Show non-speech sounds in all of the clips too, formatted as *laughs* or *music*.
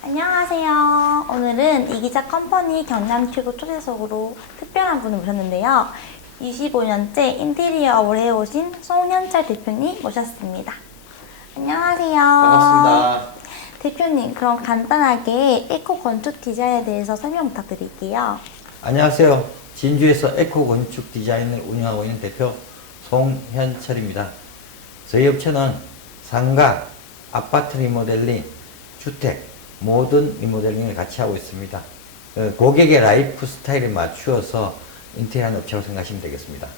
안녕하세요. 오늘은 이기자 컴퍼니 경남 큐브 초대석으로 특별한 분을 모셨는데요. 25년째 인테리어 업을 해오신 송현철 대표님 모셨습니다. 안녕하세요. 반갑습니다. 대표님, 그럼 간단하게 에코 건축 디자인에 대해서 설명 부탁드릴게요. 안녕하세요. 진주에서 에코 건축 디자인을 운영하고 있는 대표 송현철입니다. 저희 업체는 상가, 아파트 리모델링, 주택, 모든 리모델링을 같이 하고 있습니다. 어, 고객의 라이프 스타일에 맞추어서 인테리어 업체로 생각하시면 되겠습니다.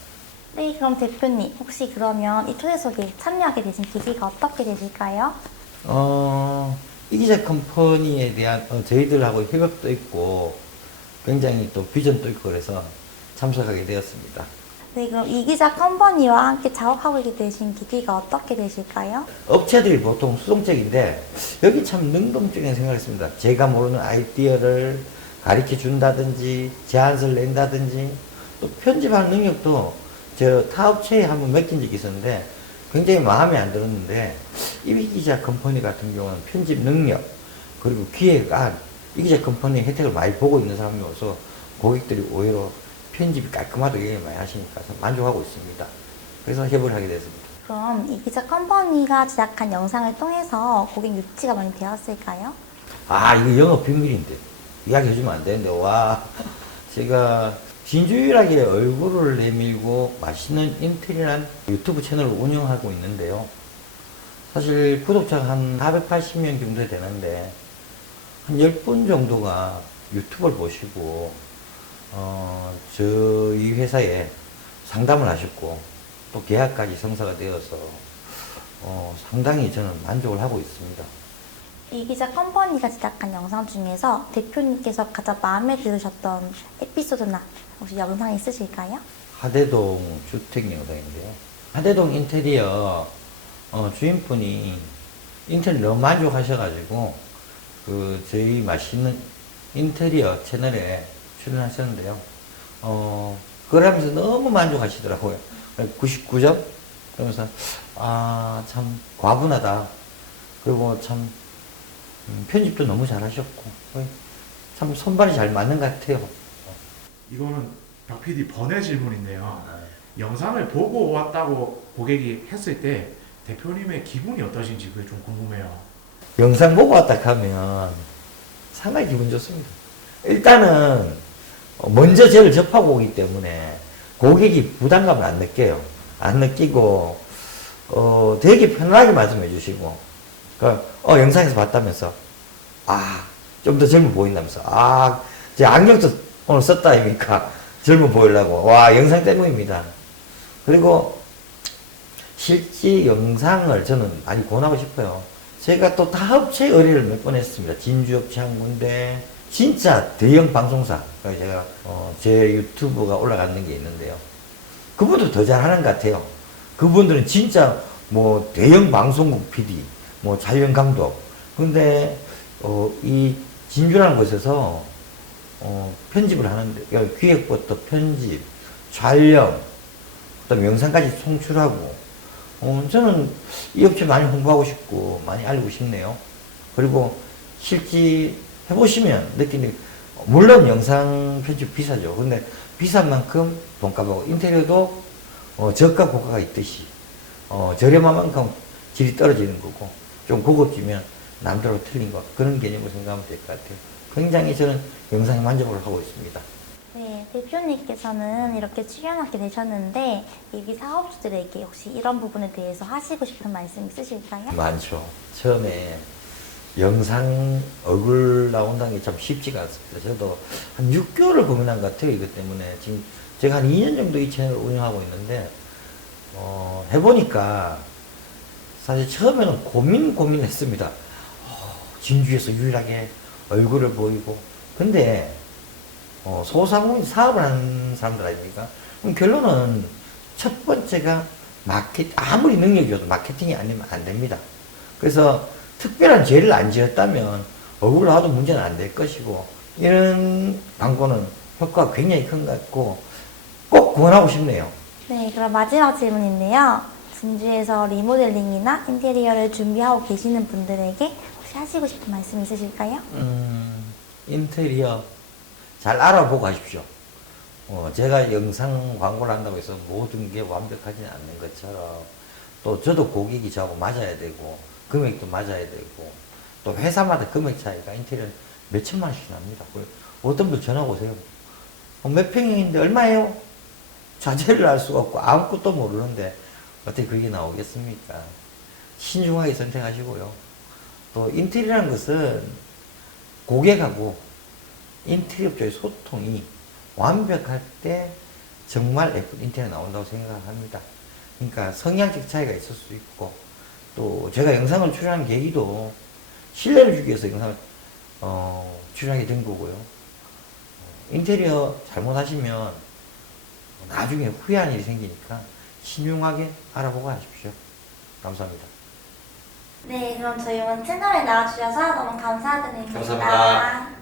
네, 그럼 대표님, 혹시 그러면 이 초대석에 참여하게 되신 계기가 어떻게 되실까요? 어, 이기자 컴퍼니에 대한 어, 저희들하고 협업도 있고 굉장히 또 비전도 있고 그래서 참석하게 되었습니다. 네, 그럼 이기자 컴퍼니와 함께 작업하게 되신 계기가 어떻게 되실까요? 업체들이 보통 수동적인데 여기 참 능동적인 생각을 했습니다. 제가 모르는 아이디어를 가르쳐 준다든지 제안서를 낸다든지 또 편집하는 능력도 저 타 업체에 한번 맡긴 적이 있었는데 굉장히 마음에 안 들었는데 이기자 컴퍼니 같은 경우는 편집 능력 그리고 기획안 이기자 컴퍼니 혜택을 많이 보고 있는 사람이어서 고객들이 오히려 편집이 깔끔하게 많이 하시니까 만족하고 있습니다. 그래서 협업을 하게 됐습니다. 그럼 이기자 컴퍼니가 제작한 영상을 통해서 고객 유치가 많이 되었을까요? 아, 이거 영업 비밀인데. 이야기 해주면 안 되는데, 와. *laughs* 제가 진주일하게 얼굴을 내밀고 맛있는 인테리어란 유튜브 채널을 운영하고 있는데요. 사실 구독자가 한 480명 정도 되는데, 한 10분 정도가 유튜브를 보시고, 어, 저희 회사에 상담을 하셨고, 또 계약까지 성사가 되어서, 어, 상당히 저는 만족을 하고 있습니다. 이 기자 컴퍼니가 제작한 영상 중에서 대표님께서 가장 마음에 들으셨던 에피소드나 혹시 영상 있으실까요? 하대동 주택 영상인데요. 하대동 인테리어 어, 주인분이 인테리어 너무 만족하셔가지고 그 저희 맛있는 인테리어 채널에 출연하셨는데요. 어, 그걸 하면서 너무 만족하시더라고요. 99점? 그러면서 아 참 과분하다. 그리고 참 음, 편집도 너무 잘하셨고 참 손발이 잘 맞는 것 같아요. 이거는 박 PD 번외 질문인데요. 영상을 보고 왔다고 고객이 했을 때 대표님의 기분이 어떠신지 그게 좀 궁금해요. 영상 보고 왔다 하면 상당히 기분 좋습니다. 일단은 먼저 저를 접하고 오기 때문에 고객이 부담감을 안 느껴요. 안 느끼고 어 되게 편하게 말씀해 주시고 그러니까 어 영상에서 봤다면서 아 좀 더 젊어 보인다면서 아 제 안경도 오늘 썼다 아닙니까 *laughs* 젊어 보이려고 와 영상 때문입니다. 그리고 실제 영상을 저는 많이 권하고 싶어요. 제가 또 다 업체 의뢰를 몇 번 했습니다. 진주업체 한 군데, 진짜 대형 방송사. 그러니까 제가, 어, 제 유튜브가 올라가는 게 있는데요. 그분도 더 잘하는 것 같아요. 그분들은 진짜 뭐 대형 방송국 PD, 뭐 촬영 감독. 근데, 어, 이 진주라는 곳에서, 어, 편집을 하는데, 그러니까 기획부터 편집, 촬영, 그다음 영상까지 송출하고 어, 저는 이 업체 많이 홍보하고 싶고 많이 알리고 싶네요. 그리고 실제 해보시면 느끼는 물론 영상 편집 비싸죠. 근데 비싼 만큼 돈값하고 인테리어도 어, 저가 고가가 있듯이 어, 저렴한 만큼 질이 떨어지는 거고 좀 고급지면 남들하고 틀린 거 그런 개념으로 생각하면 될 것 같아요. 굉장히 저는 영상에 만족을 하고 있습니다. 네, 대표님께서는 이렇게 출연하게 되셨는데 이기 사업주들에게 혹시 이런 부분에 대해서 하시고 싶은 말씀 있으실까요? 많죠. 처음에 영상 얼굴 나온다는 게 참 쉽지가 않습니다. 저도 한 6개월을 고민한 것 같아요. 이것 때문에. 지금 제가 한 2년 정도 이 채널을 운영하고 있는데, 어, 해보니까 사실 처음에는 고민, 고민했습니다. 어, 진주에서 유일하게 얼굴을 보이고. 근데, 어, 소상공인 사업을 하는 사람들 아닙니까? 그럼 결론은 첫 번째가 마케 아무리 능력이 줘도 마케팅이 아니면 안 됩니다. 그래서 특별한 죄를 안 지었다면 얼굴 나와도 문제는 안 될 것이고 이런 광고는 효과가 굉장히 큰 것 같고 꼭 구원하고 싶네요. 네, 그럼 마지막 질문인데요. 진주에서 리모델링이나 인테리어를 준비하고 계시는 분들에게 혹시 하시고 싶은 말씀 있으실까요? 음, 인테리어 잘 알아보고 하십시오. 어, 제가 영상 광고를 한다고 해서 모든 게 완벽하지는 않는 것처럼 또 저도 고객이 저하고 맞아야 되고 금액도 맞아야 되고 또 회사마다 금액 차이가 인테리어 몇 천만 원씩 납니다. 그 어떤 분 전화 오세요. 어, 몇 평인데 얼마예요? 자재를 알 수가 없고 아무것도 모르는데 어떻게 그게 나오겠습니까? 신중하게 선택하시고요. 또 인테리어라는 것은 고객하고 인테리어업자의 소통이 완벽할 때 정말 예쁜 인테리어 나온다고 생각합니다. 그러니까 성향적 차이가 있을 수 있고 또 제가 영상을 출연한 계기도 신뢰를 주기 위해서 영상을 어, 출연하게 된 거고요. 어, 인테리어 잘못하시면 나중에 후회하는 일이 생기니까 신중하게 알아보고 하십시오. 감사합니다. 네, 그럼 저희 오늘 채널에 나와주셔서 너무 감사드립니다. 감사합니다.